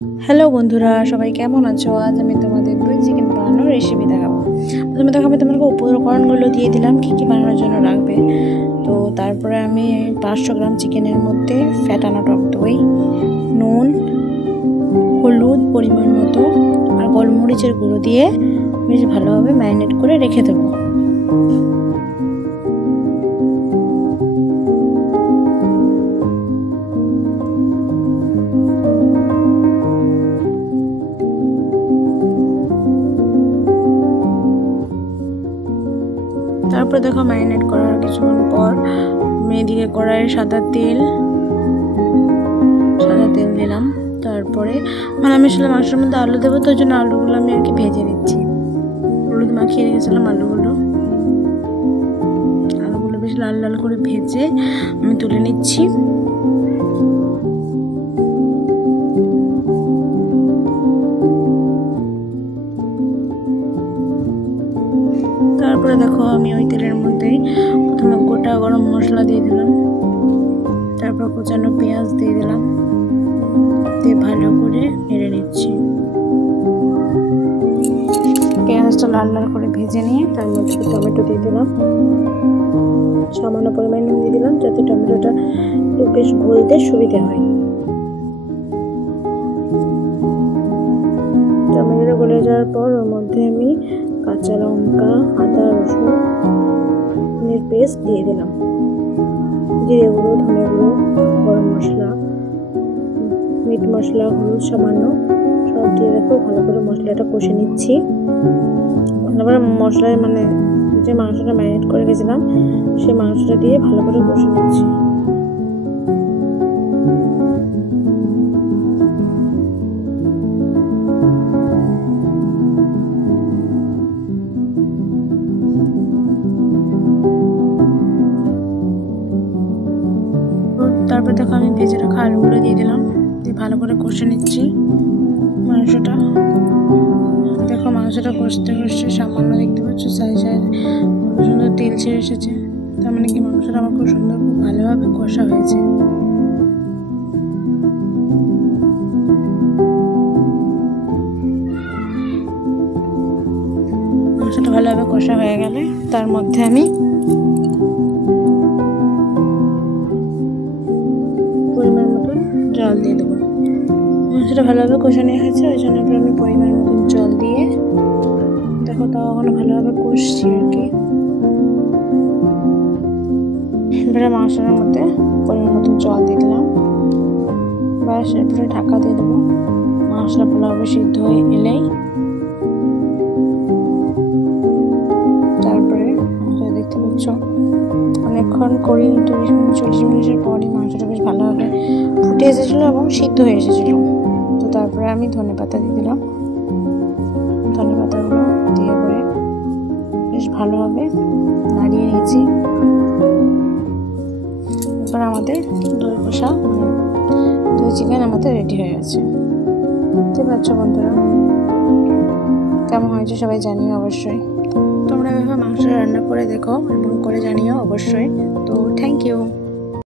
Hello বন্ধুরা, সবাই কেমন আছো? আজ আমি তোমাদের দই চিকেন বানানোর রেসিপি দেখাবো। প্রথমে দেখো আমি তোমাকে উপকরণগুলো দিয়ে দিলাম কী কী বানানোর জন্য লাগবে। তো তারপরে আমি 500 গ্রাম চিকেনের মধ্যে ফ্যাটানো টক দই, নুন, হলুদ পরিমাণ মতো আর গোলমরিচের গুঁড়ো দিয়ে বেশ ভালোভাবে ম্যারিনেট করে রেখে দেবো। তারপরে দেখো ম্যারিনেট করার কিছুক্ষণ পর আমি এদিকে কড়াইয়ে সাদা তেল দিলাম। তারপরে আমি আসলে মাংসের মধ্যে আলু দেবো, তো ওই জন্য আলুগুলো আমি আর কি ভেজে নিচ্ছি। হলুদ মাখিয়ে রেখেছিলাম আলুগুলো বেশ লাল লাল করে ভেজে আমি তুলে নিচ্ছি। তারপরে দেখো আমি ওই তেলের মধ্যেই প্রথমে গোটা গরম মশলা দিয়ে দিলাম, তারপর কুচানো পেঁয়াজ দিয়ে দিলাম, দিয়ে ভালো করে নেড়ে নিচ্ছি। পেঁয়াজটা লাল লাল করে ভেজে নিয়ে তার মধ্যে টমেটো দিয়ে দিলাম, সামান্য পরিমাণ নুন দিয়ে দিলাম যাতে টমেটোটা বেশ গলতে সুবিধা হয়। টমেটোটা গলে যাওয়ার পর ওর মধ্যে আমি কাঁচা লঙ্কা, আদা রসুনের পেস্ট দিয়ে দিলাম, জিরে গুঁড়ো, ধনে গুঁড়ো, গরম মশলা, মিট মশলা, হলুদ সামান্য সব দিয়ে দেখো ভালো করে মশলাটা কষে নিচ্ছি। তারপরে মশলায় যে মাংসটা ম্যারিনেট করে গেছিলাম সেই মাংসটা দিয়ে ভালো করে কষে নিচ্ছি। তারপর দেখো আমি ভেজে রাখা আলুগুলো দিয়ে দিলাম, দিয়ে ভালো করে কষে নিচ্ছি মাংসটা। দেখো মাংসটা কষতে কষতে সামান্য দেখতে পাচ্ছ সাইজ কত সুন্দর তেল ছেড়ে এসেছে। তার মানে কি মাংসটা আমার খুব সুন্দর, খুব ভালোভাবে কষা হয়েছে। মাংসটা ভালোভাবে কষা হয়ে গেলে তার মধ্যে আমি পরিমাণ মতন জল দিয়ে দেবো। মাংসটা ভালোভাবে কষানো হয়েছে, ওই জন্য আমি পরিমাণ মতন জল দিয়ে দেখো তাও ওখানে ভালোভাবে কষছি আর কি। এবারে মাংসটার মধ্যে পরিমাণ মতন জল দিয়ে দিলাম, ব্যাস এরপরে ঢাকা দিয়ে দেবো। মাংসটা ভালোভাবে সিদ্ধ হয়ে এলেই তারপরে মাংসটা দেখতে পাচ্ছ অনেকক্ষণ 20-30 মিনিট 40 মিনিটের পরই মাংসটা বেশ ভালোভাবে ফুটে এসেছিলো এবং সিদ্ধ হয়ে এসেছিলো। তো তারপরে আমি ধনেপাতা দিয়ে দিলাম, ধনেপাতাগুলো দিয়ে করে বেশ ভালোভাবে নাড়িয়ে নিয়েছি। এবার আমাদের দই কষা দই চিকেন আমাদের রেডি হয়ে গেছে। বুঝতে পারছো বন্ধুরা কেমন হয়েছে সবাই জানিও অবশ্যই। তোমরা এভাবে মাংস রান্না করে দেখো এবং করে জানিও অবশ্যই। তো থ্যাংক ইউ।